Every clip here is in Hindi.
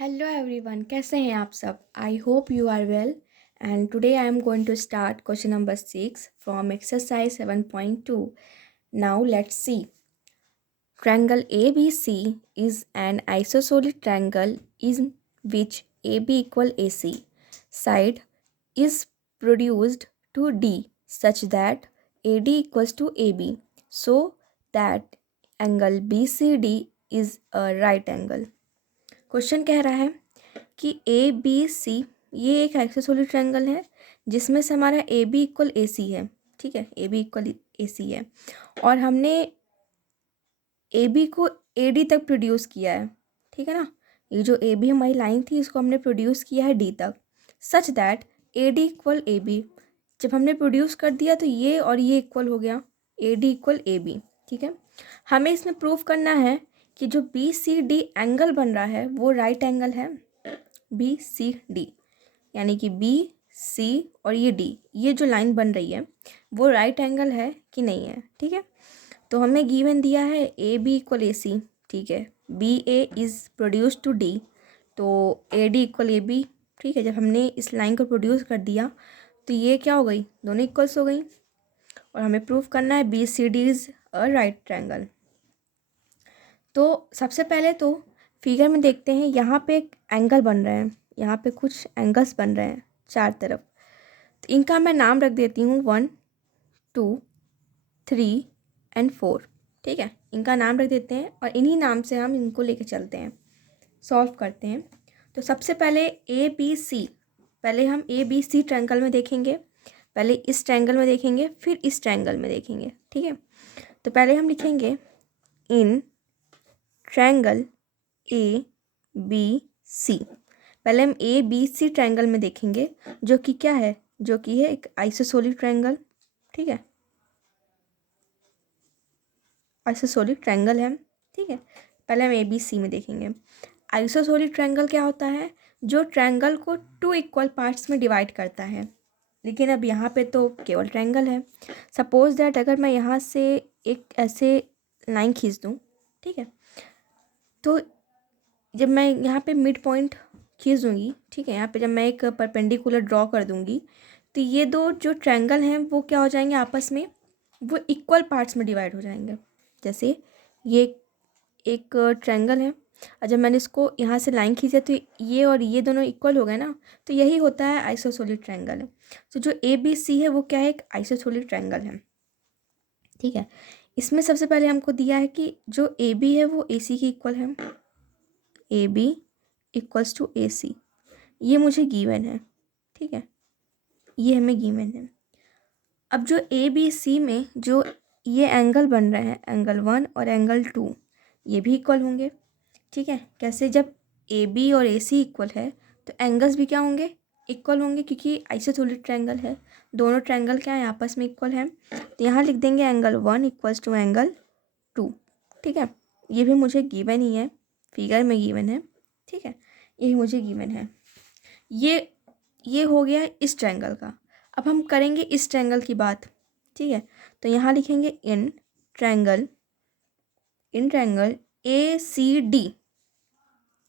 हेलो एवरीवन, कैसे हैं आप सब? I hope you are well and today I am going to start question number 6 from exercise 7.2. Now let's see. Triangle ABC is an isosceles triangle in which AB equal AC. Side is produced to D such that AD equals to AB, so that angle BCD is a right angle. Question कह रहा है कि ए बी सी ये एक आइसोसेलेस ट्रायंगल है जिसमें से हमारा ए बी इक्वल ए सी है. ठीक है, ए बी इक्वल ए सी है और हमने ए बी को ए डी तक प्रोड्यूस किया है. ठीक है ना, ये जो ए बी हमारी लाइन थी इसको हमने प्रोड्यूस किया है डी तक, such that A D equal A B. जब हमने प्रोड्यूस कर दिया तो ये और ये इक्वल हो गया, A D equal A B. ठीक है, हमें इसमें प्रूफ करना है कि जो बी सी डी एंगल बन रहा है वो राइट एंगल है. बी सी डी यानी कि बी सी और ये डी, ये जो लाइन बन रही है वो राइट एंगल है कि नहीं है. ठीक है, तो हमें गिवन दिया है A B equal A C. ठीक है, B A is produce to D, तो A D equal A B. ठीक है, जब हमने इस लाइन को प्रोड्यूस कर दिया तो ये क्या हो गई, दोनों इक्वल्स हो गई और हमें प्रूफ करना है B C D is a right triangle. तो सबसे पहले तो फिगर में देखते हैं, यहाँ पे एक एंगल बन रहे हैं, यहाँ पे कुछ एंगल्स बन रहे हैं चार तरफ. तो इनका मैं नाम रख देती हूँ 1, 2, 3 एंड 4. ठीक है, इनका नाम रख देते हैं और इन्हीं नाम से हम इनको लेके चलते हैं, सॉल्व करते हैं. तो सबसे पहले ए बी सी, पहले हम ए बी सी ट्रायंगल में देखेंगे, पहले इस ट्रायंगल में देखेंगे फिर इस ट्रायंगल में देखेंगे. ठीक है, तो पहले हम लिखेंगे in triangle A B C. पहले हम ए बी सी ट्रायंगल में देखेंगे जो कि क्या है, जो कि है एक आइसोसेलेस ट्रायंगल. ठीक है, आइसोसेलेस ट्रायंगल है. ठीक है, पहले हम ए बी सी में देखेंगे. आइसोसेलेस ट्रायंगल क्या होता है, जो ट्रायंगल को टू इक्वल पार्ट्स में डिवाइड करता है. लेकिन अब यहाँ पे तो केवल ट्रायंगल है. सपोज दैट अगर मैं यहाँ से एक ऐसे लाइन खींच दूँ, ठीक है, तो जब मैं यहाँ पे मिड पॉइंट खींच दूँगी, ठीक है, यहाँ पे जब मैं एक परपेंडिकुलर ड्रॉ कर दूँगी तो ये दो जो ट्रायंगल हैं वो क्या हो जाएंगे, आपस में वो इक्वल पार्ट्स में डिवाइड हो जाएंगे. जैसे ये एक ट्रायंगल है और जब मैंने इसको यहाँ से लाइन खींचा तो ये और ये दोनों इक्वल हो गए ना, तो यही होता है आइसोसेलेस ट्रायंगल है. तो जो ए बी सी है वो क्या है, एक आइसोसेलेस ट्रायंगल है. ठीक है, इसमें सबसे पहले हमको दिया है कि जो ए बी है वो ए सी के इक्वल है, ए बी इक्वल्स टू ए सी, ये मुझे गिवन है. ठीक है, ये हमें गिवन है. अब जो ए बी सी में जो ये एंगल बन रहे हैं, एंगल 1 और एंगल 2, ये भी इक्वल होंगे. ठीक है, कैसे, जब ए बी और ए सी इक्वल है तो एंगल्स भी क्या होंगे, इक्वल होंगे, क्योंकि आइसोसेलेस ट्रायंगल है, दोनों ट्रायंगल क्या है, आपस में इक्वल है. तो यहाँ लिख देंगे एंगल 1 इक्वल्स टू एंगल 2. ठीक है, ये भी मुझे गिवन ही है, फिगर में गिवन है. ठीक है, ये मुझे गिवन है. ये हो गया इस ट्रायंगल का. अब हम करेंगे इस ट्रायंगल की बात. ठीक है, तो यहाँ लिखेंगे in triangle A C D,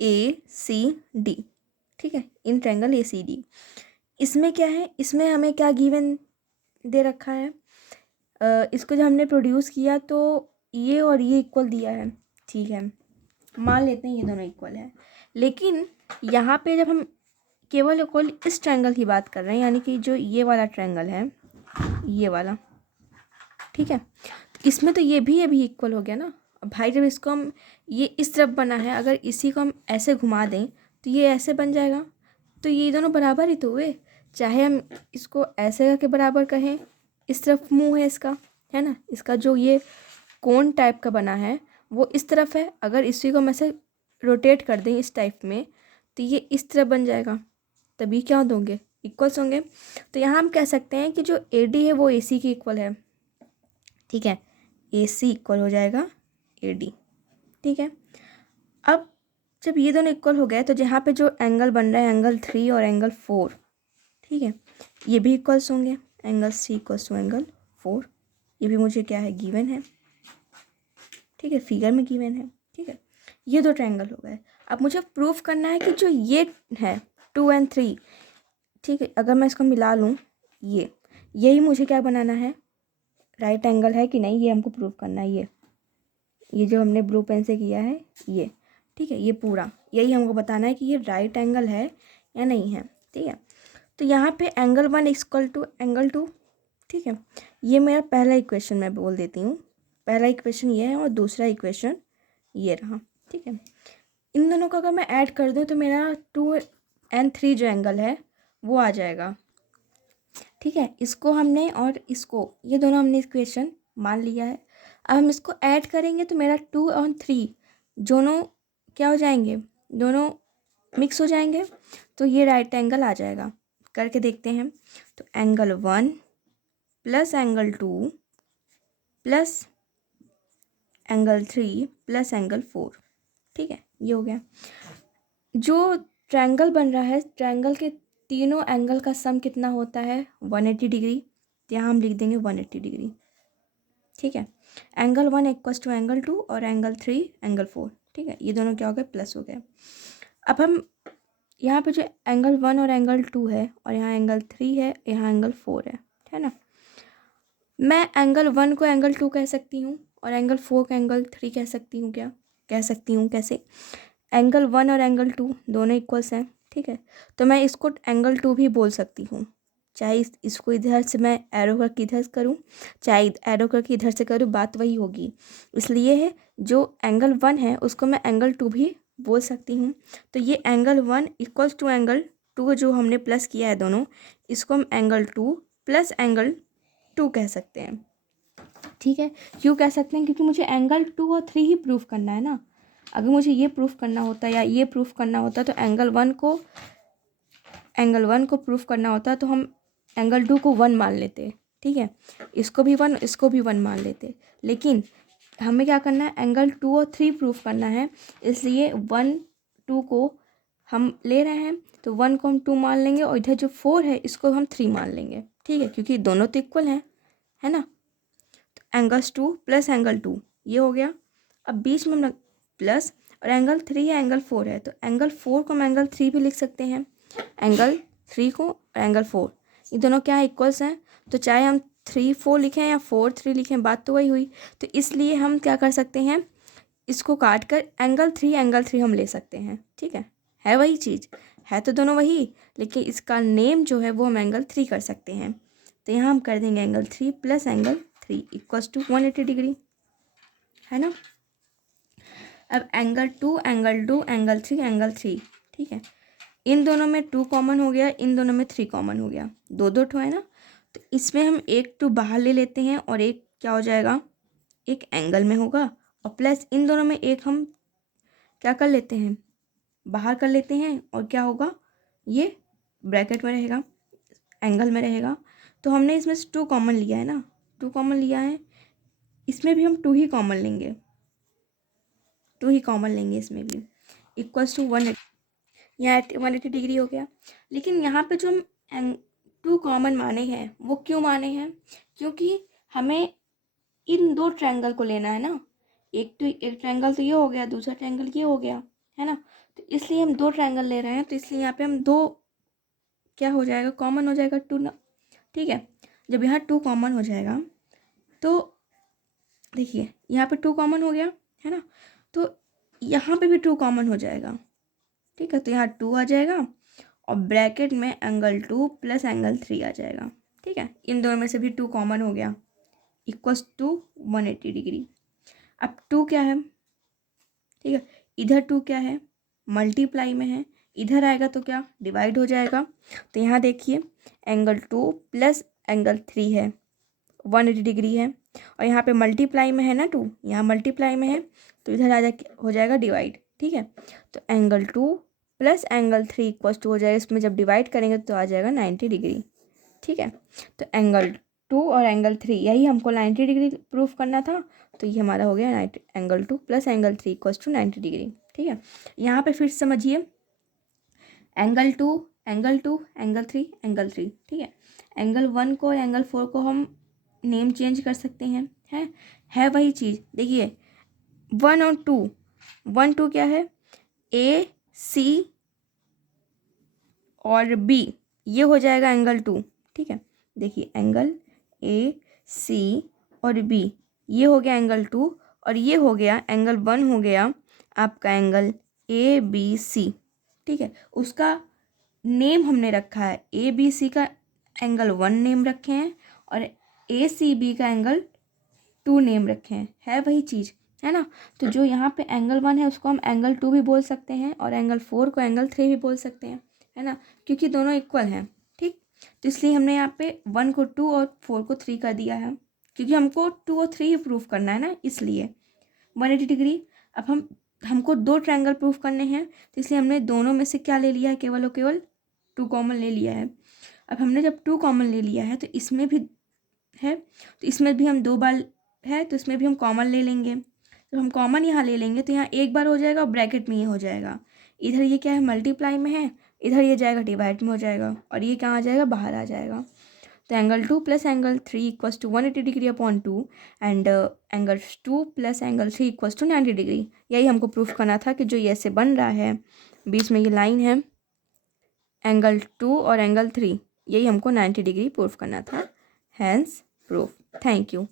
A C D. ठीक है, इन ट्रायंगल ए सी डी. इसमें क्या है, इसमें हमें क्या गिवन दे रखा है, इसको जब हमने प्रोड्यूस किया तो ये और ये इक्वल दिया है. ठीक है, मान लेते हैं ये दोनों इक्वल है. लेकिन यहाँ पे जब हम केवल इक्वल इस ट्रायंगल की बात कर रहे हैं, यानी कि जो ये वाला ट्रायंगल है, ये वाला, ठीक है, इसमें तो ये भी अभी इक्वल हो गया ना. अब भाई जब इसको हम, ये इस तरफ बना है, अगर इसी को हम ऐसे घुमा दें तो ये ऐसे बन जाएगा, तो ये दोनों बराबर ही तो हुए. चाहे हम इसको ऐसे करके बराबर कहें, इस तरफ मुंह है इसका, है ना, इसका जो ये कोन टाइप का बना है वो इस तरफ है, अगर इसी को हम ऐसे रोटेट कर दें इस टाइप में तो ये इस तरफ बन जाएगा, तभी क्या होंगे, इक्वल्स होंगे. तो यहाँ हम कह सकते हैं कि जो ए डी है वो ए सी की इक्वल है. ठीक है, ए सी इक्वल हो जाएगा ए डी. ठीक है, अब जब ये दोनों इक्वल हो गए तो जहाँ पे जो एंगल बन रहा है, एंगल 3 और एंगल 4, ठीक है, ये भी इक्वल्स होंगे, angle C equals to angle 4. ये भी मुझे क्या है, गिवन है. ठीक है, फिगर में गिवन है. ठीक है, ये दो ट्रायंगल हो गए. अब मुझे प्रूफ करना है कि जो ये है 2 and 3, ठीक है, अगर मैं इसको मिला लूँ, यही मुझे क्या बनाना है, राइट एंगल है कि नहीं, ये हमको प्रूफ करना है। ये जो हमने ब्लू पेन से किया है ये, ठीक है, ये पूरा यही हमको बताना है कि ये राइट एंगल है या नहीं है, ठीक है। तो यहाँ पे एंगल 1 इक्वल टू एंगल 2, ठीक है। ये मेरा पहला इक्वेशन मैं बोल देती हूँ। पहला इक्वेशन ये है और दूसरा इक्वेशन ये रहा, ठीक है। इन दोनों को अगर मैं ऐड कर दूँ तो मेरा 2 and 3 जो एंगल है वो आ जाएगा, ठीक है। इसको हमने और इसको, ये दोनों हमने इक्वेशन मान लिया है। अब हम इसको ऐड करेंगे तो मेरा 2 और 3 दोनों क्या हो जाएंगे, दोनों मिक्स हो जाएंगे, तो ये राइट एंगल आ जाएगा। करके देखते हैं। तो angle 1 plus angle 2 plus angle 3 plus angle 4, ठीक है, ये हो गया। जो ट्रायंगल बन रहा है, ट्रायंगल के तीनों एंगल का सम कितना होता है, 180 डिग्री। यहाँ हम लिख देंगे 180 डिग्री, ठीक है। एंगल 1 इक्वल्स टू एंगल 2 और एंगल 3 एंगल 4, ठीक है। ये दोनों क्या हो गए, प्लस हो गए। अब हम यहाँ पे जो एंगल 1 और एंगल 2 है और यहाँ एंगल 3 है, यहाँ एंगल 4 है ना। मैं एंगल 1 को एंगल 2 कह सकती हूँ और एंगल 4 को एंगल 3 कह सकती हूँ। क्या कह सकती हूँ, कैसे? एंगल 1 और एंगल 2 दोनों इक्वल्स हैं, ठीक है। तो मैं इसको एंगल 2 भी बोल सकती हूँ, चाहे इसको इधर से मैं एरो करके इधर से करूँ, चाहे एरो करके इधर से करूँ, बात वही होगी। इसलिए है जो एंगल 1 है उसको मैं एंगल 2 भी बोल सकती हूँ। तो ये एंगल 1 इक्वल्स टू एंगल 2 जो हमने प्लस किया है दोनों, इसको हम एंगल 2 प्लस एंगल 2 कह सकते हैं, ठीक है। क्यों कह सकते हैं? क्योंकि मुझे एंगल 2 और 3 ही प्रूफ करना है ना। अगर मुझे ये प्रूफ करना होता या ये प्रूफ करना होता तो एंगल 1 को प्रूफ करना होता तो हम एंगल 2 को 1 मान लेते, ठीक है। इसको भी 1, इसको भी 1 मान लेते। लेकिन हमें क्या करना है, एंगल 2 और 3 प्रूफ करना है, इसलिए 1 2 को हम ले रहे हैं, तो 1 को हम 2 मान लेंगे और इधर जो 4 है इसको हम 3 मान लेंगे, ठीक है, क्योंकि दोनों तो इक्वल हैं, है ना। तो एंगल्स 2 प्लस एंगल 2 ये हो गया। अब बीच में हम प्लस, और एंगल 3 है, एंगल 4 है, तो एंगल 4 को हम एंगल 3 भी लिख सकते हैं। एंगल 3 को और एंगल 4 ये दोनों क्या है, इक्वल्स हैं। तो चाहे हम 3 4 लिखें या 4 3 लिखें, बात तो वही हुई। तो इसलिए हम क्या कर सकते हैं, इसको काट कर एंगल 3 हम ले सकते हैं, ठीक है वही चीज़, है तो दोनों वही, लेकिन इसका नेम जो है वो हम एंगल 3 कर सकते हैं। तो यहाँ हम कर देंगे angle 3 plus angle 3 equals to 180 degree, है ना। अब एंगल 2 एंगल 2 एंगल 3 एंगल 3, ठीक है। इन दोनों में 2 कॉमन हो गया, इन दोनों में 3 कॉमन हो गया, दो दो ठो है ना। तो इसमें हम एक 2 बाहर ले लेते हैं और एक क्या हो जाएगा, एक एंगल में होगा, और प्लस इन दोनों में एक हम क्या कर लेते हैं, बाहर कर लेते हैं, और क्या होगा, ये ब्रैकेट में रहेगा, एंगल में रहेगा। तो हमने इसमें से 2 कॉमन लिया है ना, 2 कॉमन लिया है, इसमें भी हम 2 ही कॉमन लेंगे, 2 ही कॉमन लेंगे इसमें भी, इक्वल्स टू 180, यहाँ 180 डिग्री हो गया। लेकिन यहाँ पे जो हम 2 कॉमन माने हैं वो क्यों माने हैं, क्योंकि हमें इन 2 ट्रायंगल को लेना है ना। एक ट्रायंगल तो ये हो गया, दूसरा ट्रायंगल ये हो गया, है ना। तो इसलिए हम 2 ट्रायंगल ले रहे हैं, तो इसलिए यहाँ पे हम 2 क्या हो जाएगा, कॉमन हो जाएगा 2 ना, ठीक है। जब यहाँ 2 कॉमन हो जाएगा तो देखिए यहाँ पे 2 कॉमन हो गया, है ना। तो यहाँ पे भी 2 कॉमन हो जाएगा, ठीक है। तो यहाँ 2 आ जाएगा और ब्रैकेट में एंगल 2 प्लस एंगल 3 आ जाएगा, ठीक है। इन दोनों में से भी 2 कॉमन हो गया, इक्वल्स टू 180 डिग्री। अब 2 क्या है, ठीक है, इधर 2 क्या है, मल्टीप्लाई में है, इधर आएगा तो क्या, डिवाइड हो जाएगा। तो यहाँ देखिए एंगल 2 प्लस एंगल 3 है, 180 डिग्री है, और यहाँ पे मल्टीप्लाई में है ना 2, यहाँ मल्टीप्लाई में है, तो इधर आ जा हो जाएगा डिवाइड, ठीक है। तो angle 2 plus angle 3 equals to हो जाएगा, इसमें जब डिवाइड करेंगे तो आ जाएगा 90 डिग्री, ठीक है। तो एंगल 2 और एंगल 3 यही हमको 90 डिग्री प्रूफ करना था, तो ये हमारा हो गया 90, angle 2 plus angle 3 equals to 90 degree, ठीक है। यहाँ पे फिर समझिए, एंगल 2 एंगल 2 एंगल 3 एंगल 3, ठीक है। एंगल 1 को और एंगल 4 को हम नेम चेंज कर सकते हैं, है वही चीज़। देखिए 1 और 2, 1 2 क्या है, ए सी और बी, ये हो जाएगा एंगल 2। ठीक है, देखिए एंगल ए सी और बी, ये हो गया एंगल 2, और ये हो गया एंगल 1 हो गया आपका एंगल ए बी सी। ठीक है, उसका नेम हमने रखा है, ए बी सी का एंगल 1 नेम रखे हैं और ए सी बी का एंगल 2 नेम रखे हैं, है वही चीज़, है ना। तो जो यहाँ पे एंगल 1 है उसको हम एंगल 2 भी बोल सकते हैं और एंगल 4 को एंगल 3 भी बोल सकते हैं, है ना, क्योंकि दोनों इक्वल हैं। ठीक, तो इसलिए हमने यहाँ पे 1 को 2 और 4 को 3 कर दिया है, क्योंकि हमको 2 और 3 ही प्रूफ करना है ना, इसलिए 180 डिग्री। अब हमको 2 ट्रायंगल प्रूफ करने हैं, तो इसलिए हमने दोनों में से क्या ले लिया है, केवल और केवल 2 कॉमन ले लिया है। अब हमने जब 2 कॉमन ले लिया है तो इसमें भी है, तो इसमें भी हम 2 बार है, तो इसमें भी हम कॉमन ले लेंगे। तो हम कॉमन यहाँ ले लेंगे तो यहाँ एक बार हो जाएगा और ब्रैकेट में ये हो जाएगा, इधर ये क्या है मल्टीप्लाई में है, इधर ये जाएगा डिवाइड में हो जाएगा, और ये कहाँ आ जाएगा, बाहर आ जाएगा। तो angle 2 plus angle 3 equals to 180 degree upon 2 and angle 2 plus angle 3 equals to 90 degree. यही हमको प्रूफ करना था कि जो ये ऐसे बन रहा है, बीच में ये लाइन है, एंगल 2 और एंगल 3, यही हमको 90 डिग्री प्रूफ करना था, हैंस प्रूफ। Thank you.